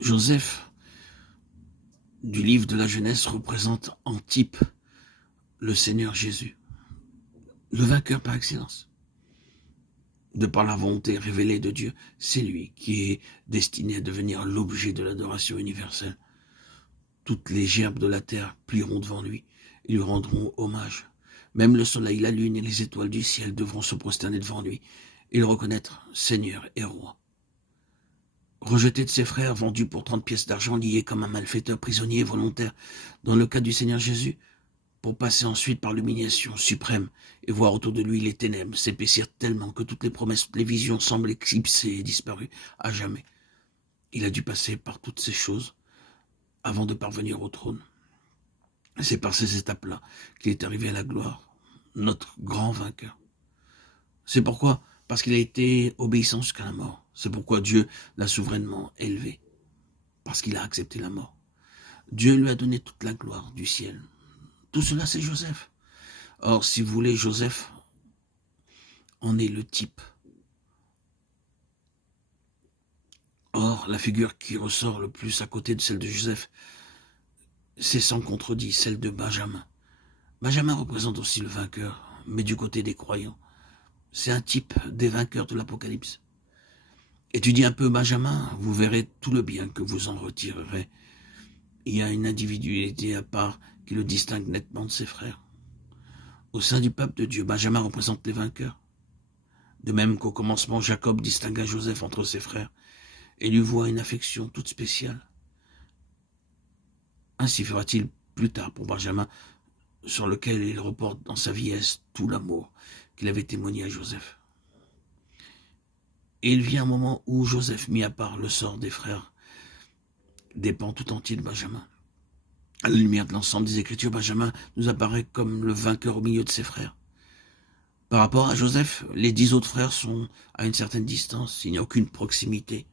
Joseph, du livre de la Genèse, représente en type le Seigneur Jésus, le vainqueur par excellence. De par la volonté révélée de Dieu, c'est lui qui est destiné à devenir l'objet de l'adoration universelle. Toutes les gerbes de la terre plieront devant lui et lui rendront hommage. Même le soleil, la lune et les étoiles du ciel devront se prosterner devant lui et le reconnaître Seigneur et Roi. Rejeté de ses frères, vendu pour 30 pièces d'argent, lié comme un malfaiteur prisonnier volontaire, dans le cas du Seigneur Jésus, pour passer ensuite par l'humiliation suprême et voir autour de lui les ténèbres s'épaissir tellement que toutes les promesses, toutes les visions semblent éclipsées et disparues à jamais. Il a dû passer par toutes ces choses avant de parvenir au trône. C'est par ces étapes-là qu'il est arrivé à la gloire, notre grand vainqueur. C'est pourquoi, parce qu'il a été obéissant jusqu'à la mort, c'est pourquoi Dieu l'a souverainement élevé, parce qu'il a accepté la mort. Dieu lui a donné toute la gloire du ciel. Tout cela, c'est Joseph. Or, si vous voulez, Joseph en est le type. Or, la figure qui ressort le plus à côté de celle de Joseph, c'est sans contredit celle de Benjamin. Benjamin représente aussi le vainqueur, mais du côté des croyants. C'est un type des vainqueurs de l'Apocalypse. Étudiez un peu Benjamin, vous verrez tout le bien que vous en retirerez. Il y a une individualité à part qui le distingue nettement de ses frères. Au sein du peuple de Dieu, Benjamin représente les vainqueurs. De même qu'au commencement, Jacob distingua Joseph entre ses frères et lui voua une affection toute spéciale. Ainsi fera-t-il plus tard pour Benjamin, sur lequel il reporte dans sa vieillesse tout l'amour qu'il avait témoigné à Joseph. Et il vient un moment où Joseph mit à part le sort des frères, dépend tout entier de Benjamin. À la lumière de l'ensemble des Écritures, Benjamin nous apparaît comme le vainqueur au milieu de ses frères. Par rapport à Joseph, les 10 autres frères sont à une certaine distance, il n'y a aucune proximité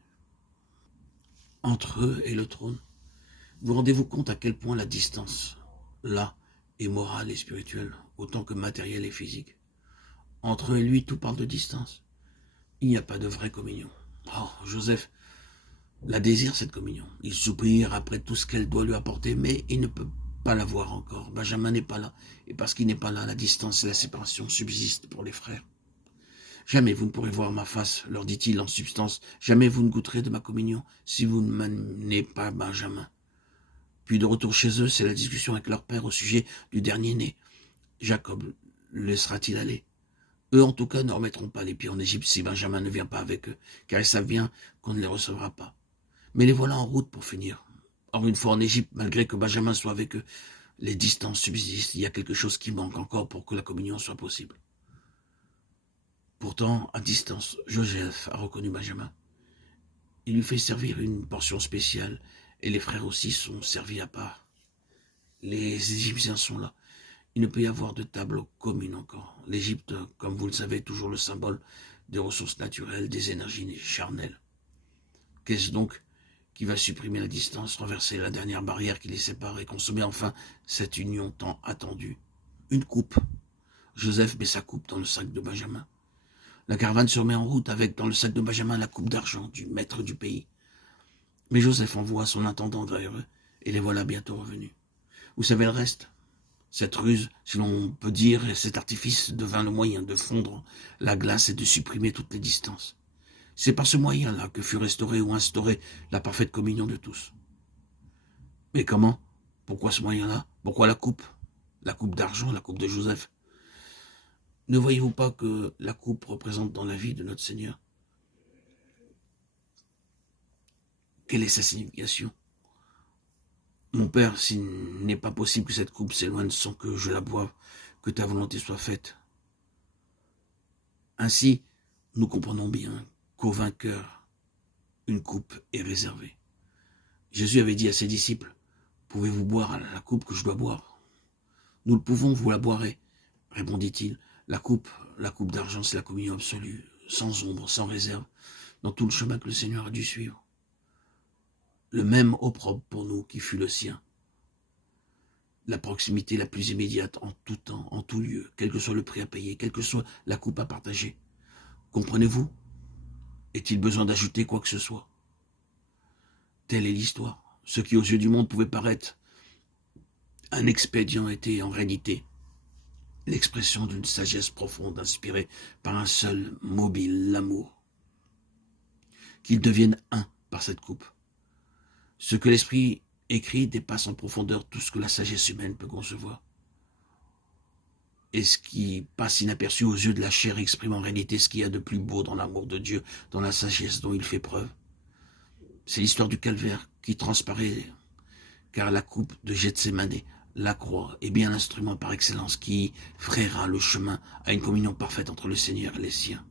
entre eux et le trône. Vous rendez-vous compte à quel point la distance, là, est morale et spirituelle, autant que matérielle et physique. Entre eux et lui, tout parle de distance. Il n'y a pas de vraie communion. Oh, Joseph la désire, cette communion. Il soupire après tout ce qu'elle doit lui apporter, mais il ne peut pas la voir encore. Benjamin n'est pas là. Et parce qu'il n'est pas là, la distance et la séparation subsistent pour les frères. Jamais vous ne pourrez voir ma face, leur dit-il en substance. Jamais vous ne goûterez de ma communion si vous ne m'amenez pas Benjamin. Puis de retour chez eux, c'est la discussion avec leur père au sujet du dernier-né. Jacob laissera-t-il aller? Eux, en tout cas, ne remettront pas les pieds en Égypte si Benjamin ne vient pas avec eux, car ils savent bien qu'on ne les recevra pas. Mais les voilà en route pour finir. Or, une fois en Égypte, malgré que Benjamin soit avec eux, les distances subsistent. Il y a quelque chose qui manque encore pour que la communion soit possible. Pourtant, à distance, Joseph a reconnu Benjamin. Il lui fait servir une portion spéciale, et les frères aussi sont servis à part. Les Égyptiens sont là. Il ne peut y avoir de table commune encore. L'Égypte, comme vous le savez, est toujours le symbole des ressources naturelles, des énergies charnelles. Qu'est-ce donc qui va supprimer la distance, renverser la dernière barrière qui les sépare et consommer enfin cette union tant attendue? Une coupe. Joseph met sa coupe dans le sac de Benjamin. La caravane se remet en route avec dans le sac de Benjamin la coupe d'argent du maître du pays. Mais Joseph envoie son intendant derrière eux et les voilà bientôt revenus. Vous savez le reste? Cette ruse, si l'on peut dire, et cet artifice devint le moyen de fondre la glace et de supprimer toutes les distances. C'est par ce moyen-là que fut restaurée ou instaurée la parfaite communion de tous. Mais comment? Pourquoi ce moyen-là? Pourquoi la coupe? La coupe d'argent, la coupe de Joseph? Ne voyez-vous pas que la coupe représente dans la vie de notre Seigneur? Quelle est sa signification? Mon Père, s'il n'est pas possible que cette coupe s'éloigne sans que je la boive, que ta volonté soit faite. Ainsi, nous comprenons bien qu'au vainqueur, une coupe est réservée. Jésus avait dit à ses disciples, « Pouvez-vous boire la coupe que je dois boire ?» « Nous le pouvons, vous la boirez, » répondit-il. La coupe d'argent, c'est la communion absolue, sans ombre, sans réserve, dans tout le chemin que le Seigneur a dû suivre. Le même opprobre pour nous qui fut le sien. La proximité la plus immédiate en tout temps, en tout lieu, quel que soit le prix à payer, quelle que soit la coupe à partager. Comprenez-vous? Est-il besoin d'ajouter quoi que ce soit? Telle est l'histoire. Ce qui aux yeux du monde pouvait paraître un expédient était en réalité l'expression d'une sagesse profonde inspirée par un seul mobile, l'amour. Qu'ils deviennent un par cette coupe. Ce que l'esprit écrit dépasse en profondeur tout ce que la sagesse humaine peut concevoir. Et ce qui passe inaperçu aux yeux de la chair exprime en réalité ce qu'il y a de plus beau dans l'amour de Dieu, dans la sagesse dont il fait preuve. C'est l'histoire du calvaire qui transparaît, car la coupe de Gethsémane, la croix, est bien l'instrument par excellence qui frayera le chemin à une communion parfaite entre le Seigneur et les siens.